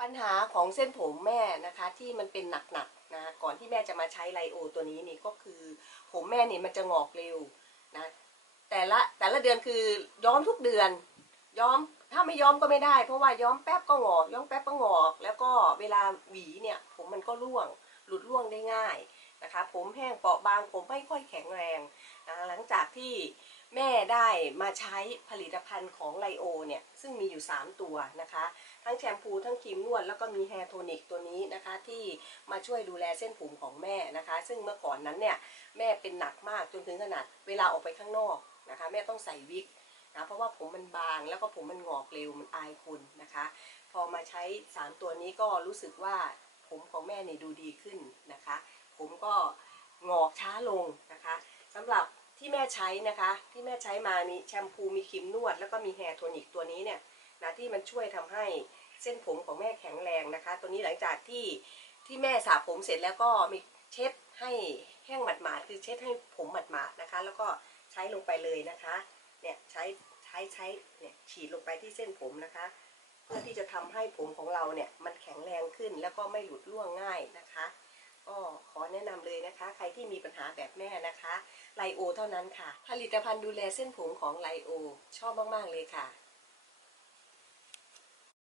ปัญหาของเส้นผมแม่นะคะที่มันเป็นหนักๆนะก่อนที่แม่จะมาใช้ไลโอตัวนี้นี่ก็คือ ผมแม่นี่มันจะงอกเร็วนะแต่ละแต่ละเดือนคือย้อมทุกเดือน ย้อมถ้าไม่ย้อมก็ไม่ได้ เพราะว่าย้อมแป๊บก็งอก ย้อมแป๊บก็งอก แล้วก็เวลาหวีเนี่ยผมมันก็ร่วงหลุดร่วงได้ง่ายนะคะผมแห้งเปราะบางผมไม่ค่อยแข็งแรงนะหลังจากที่แม่ได้มาใช้ผลิตภัณฑ์ของไลโอเนี่ยซึ่งมีอยู่ 3 ตัวนะคะ ทั้งแชมพูทั้งครีมนวดแล้วก็มีแฮร์โทนิกตัวนี้นะคะ ที่มาช่วยดูแลเส้นผมของแม่นะคะ ซึ่งเมื่อก่อนนั้นเนี่ยแม่เป็นหนักมากจนถึงขนาดเวลาออกไปข้างนอกนะคะ แม่ต้องใส่วิกนะเพราะว่าผมมันบางแล้วก็ผมมันงอกเร็วมันอายคนนะคะ พอมาใช้ 3 ตัวนี้ก็รู้สึกว่าผมของแม่เนี่ยดูดีขึ้นนะคะ ผมก็งอกช้าลงนะคะสำหรับที่แม่ใช้นะคะ ที่แม่ใช้มามีแชมพูมีครีมนวด แล้วก็มีแฮร์โทนิกตัวนี้เนี่ย นะที่มันช่วยทำให้เส้นผมของแม่แข็งแรงนะคะ ตัวนี้หลังจากที่ที่แม่สระผมเสร็จแล้วก็มีเช็ดให้แห้งหมาดๆคือเช็ดให้ผมหมาดๆนะคะ แล้วก็ใช้ลงไปเลยนะคะเนี่ยใช้ใช้ใช้เนี่ยฉีดลงไปที่เส้นผมนะคะ เพื่อที่จะทำให้ผมของเราเนี่ยมันแข็งแรงขึ้นแล้วก็ไม่หลุดร่วงง่ายนะคะก็ขอแนะนำเลยนะคะ ใครที่มีปัญหาแบบแม่นะคะไลโอเท่านั้นค่ะ ผลิตภัณฑ์ดูแลเส้นผมของไลโอ ชอบมาก ๆ เลยค่ะ